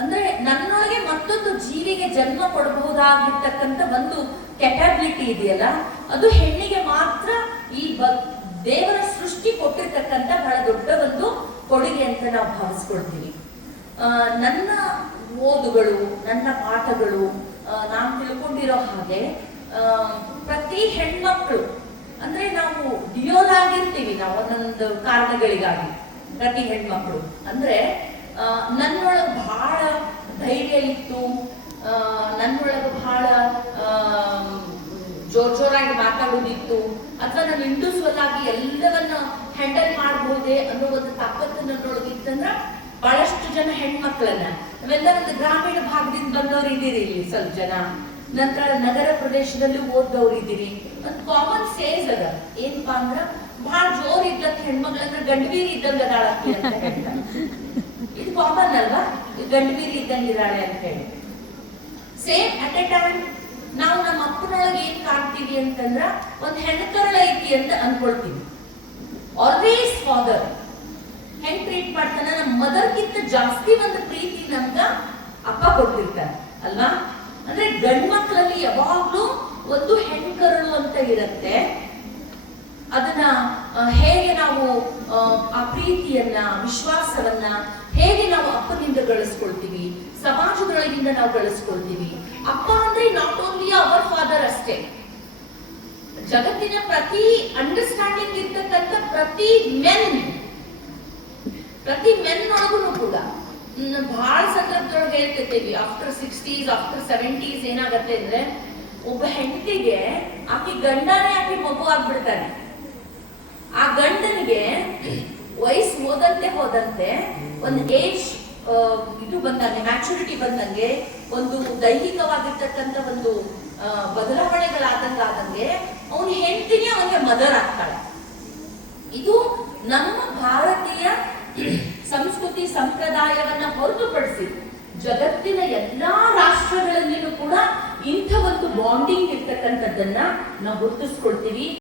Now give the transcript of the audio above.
ಅಂದ್ರೆ ನನ್ನೊಳಗೆ ಮತ್ತೊಂದು ಜೀವಿಗೆ ಜನ್ಮ ಕೊಡಬಹುದಾಗಿರ್ತಕ್ಕಂಥ ಒಂದು ಕೆಪಾಬಿಲಿಟಿ ಇದೆಯಲ್ಲ, ಅದು ಹೆಣ್ಣಿಗೆ ಮಾತ್ರ ಈ ದೇವರ ಸೃಷ್ಟಿ ಕೊಟ್ಟಿರ್ತಕ್ಕಂಥ ಬಹಳ ದೊಡ್ಡ ಒಂದು ಕೊಡುಗೆ ಅಂತ ನಾವು ಭಾವಿಸ್ಕೊಳ್ತೀವಿ. ನನ್ನ ಓದುಗಳು, ನನ್ನ ಪಾಠಗಳು, ನಾನು ತಿಳ್ಕೊಂಡಿರೋ ಹಾಗೆ ಪ್ರತಿ ಹೆಣ್ಮಕ್ಳು ಅಂದ್ರೆ ನಾವು ಡಿಯೋಲ್ ಆಗಿರ್ತೀವಿ, ನಾವು ಒಂದೊಂದು ಕಾರಣಗಳಿಗಾಗಿ. ಪ್ರತಿ ಹೆಣ್ಮಕ್ಳು ಅಂದ್ರೆ ನನ್ನೊಳಗೆ ಬಹಳ ಧೈರ್ಯ ಇತ್ತು, ನನ್ನೊಳಗೆ ಬಹಳ ಜೋರಾಗಿ ಮಾತಾಡೋದಿತ್ತು, ಅಥವಾ ನಾನು ಇಂಡಿವಿಜುವಲ್ ಆಗಿ ಎಲ್ಲವನ್ನ ಹ್ಯಾಂಡಲ್ ಮಾಡಬಹುದೇ ಅನ್ನೋ ಒಂದು ತಾಕತ್ತು ನನ್ನೊಳಗೆ ಇತ್ತಂದ್ರ ಬಹಳಷ್ಟು ಜನ ಹೆಣ್ಮಕ್ಳನ್ನ, ನಾವೆಲ್ಲ ಒಂದು ಗ್ರಾಮೀಣ ಭಾಗದಿಂದ ಬಂದವ್ರು ಇದ್ದೀರಿ ಇಲ್ಲಿ ಸ್ವಲ್ಪ ಜನ, ನಂತರ ನಗರ ಪ್ರದೇಶದಲ್ಲಿ ಓದ್ದವ್ರು ಇದ್ದೀರಿ. ಒಂದು ಕಾಮನ್ ಸೇಸ್ ಅದ ಏನಪ್ಪಾ ಅಂದ್ರ ಬಹಳ ಜೋರ್ ಇದ್ದಂತ ಹೆಣ್ಮಕ್ಳಂದ್ರ ಗಂಡವೀರಿ ಇದ್ದಂಗ ಅದಾಳಕ್ಕಿ ಅಂತ ಹೇಳ್ತಾರೆ. ಇದು ಕಾಮನ್ ಅಲ್ವಾ, ಗಂಡವೀರಿ ಇದ್ದಂಗ ಇದ್ದಾಳೆ ಅಂತ ಹೇಳಿ. ಸೇಮ್ ಅಟ್ ಎ ಟೈಮ್ ನಾವು ನಮ್ಮ ಅಪ್ಪನೊಳಗೆ ಏನ್ ಕಾಣ್ತೀವಿ ಅಂತಂದ್ರ ಒಂದ್ ಹೆಣ್ಕರಳ ಐತಿ ಅಂತ ಅನ್ಕೊಳ್ತೀವಿ. ಆಲ್ವೇಸ್ ಫಾದರ್ ಹೆಂಗ್ ಟ್ರೀಟ್ ಮಾಡ್ತಾನ, ನಮ್ಮ ಮದರ್ಗಿಂತ ಜಾಸ್ತಿ ಒಂದು ಪ್ರೀತಿ ನಮ್ಗ ಅಪ್ಪ ಕೊಟ್ಟಿರ್ತಾನೆ ಅಲ್ವಾ. ಅಂದ್ರೆ ಗಂಡ್ ಮಕ್ಳಲ್ಲಿ ಯಾವಾಗ್ಲೂ ಒಂದು ಹೆಣ್ಕರಳು ಅಂತ ಇರುತ್ತೆ. ಅದನ್ನ ಹೇಗೆ ನಾವು ಆ ಪ್ರೀತಿಯನ್ನ, ವಿಶ್ವಾಸವನ್ನ ಹೇಗೆ ನಾವು ಅಪ್ಪನಿಂದ ಗಳಿಸ್ಕೊಳ್ತೀವಿ, ಸಮಾಜದೊಳಗಿಂದ ನಾವು ಗಳಿಸ್ಕೊಳ್ತೀವಿ. ಅಪ್ಪ ಅಂದ್ರೆ ನಾಟ್ ಓನ್ಲಿ ಅವರ್ ಫಾದರ್ ಅಷ್ಟೇ, ಜಗತ್ತಿನ ಪ್ರತಿ ಅಂಡರ್ಸ್ಟ್ಯಾಂಡಿಂಗ್ ಇರ್ತಕ್ಕಂಥ ಪ್ರತಿ ಮೆನ್ ಒಳಗೂ ಕೂಡ ಬಹಳ ಸಂದರ್ಭದೊಳಗೆ ಹೇಳ್ತಿರ್ತೀವಿ. ಆಫ್ಟರ್ 60s, ಆಫ್ಟರ್ 70s ಏನಾಗತ್ತೆ ಅಂದ್ರೆ ಒಬ್ಬ ಹೆಂಡತಿಗೆ ಆಕೆ ಗಂಡನೇ ಆಕೆ ಮಗು ಆಗ್ಬಿಡ್ತಾನೆ. ಆ ಗಂಡನಿಗೆ ವಯಸ್ಸು ಹೋದಂತೆ ಒಂದು ಏಜ್ ಇದು ಬಂದಂಗೆ, ಮ್ಯಾಚುರಿಟಿ ಬಂದಂಗೆ, ಒಂದು ದೈಹಿಕವಾಗಿರ್ತಕ್ಕಂಥ ಒಂದು ಬದಲಾವಣೆಗಳಾದಂಗೆ ಅವನ ಹೆಂಡತಿನೇ ಅವನಿಗೆ ಮದರ್ ಆಗ್ತಾಳೆ. ಇದು ನಮ್ಮ ಭಾರತೀಯ ಸಂಸ್ಕೃತಿ ಸಂಪ್ರದಾಯವನ್ನ ಹೊರತುಪಡಿಸಿ ಜಗತ್ತಿನ ಎಲ್ಲಾ ರಾಷ್ಟ್ರಗಳಲ್ಲಿನೂ ಕೂಡ ಇಂಥ ಒಂದು ಬಾಂಡಿಂಗ್ ಇರ್ತಕ್ಕಂಥದ್ದನ್ನ ನಾವು ಗುರುತಿಸ್ಕೊಳ್ತೀವಿ.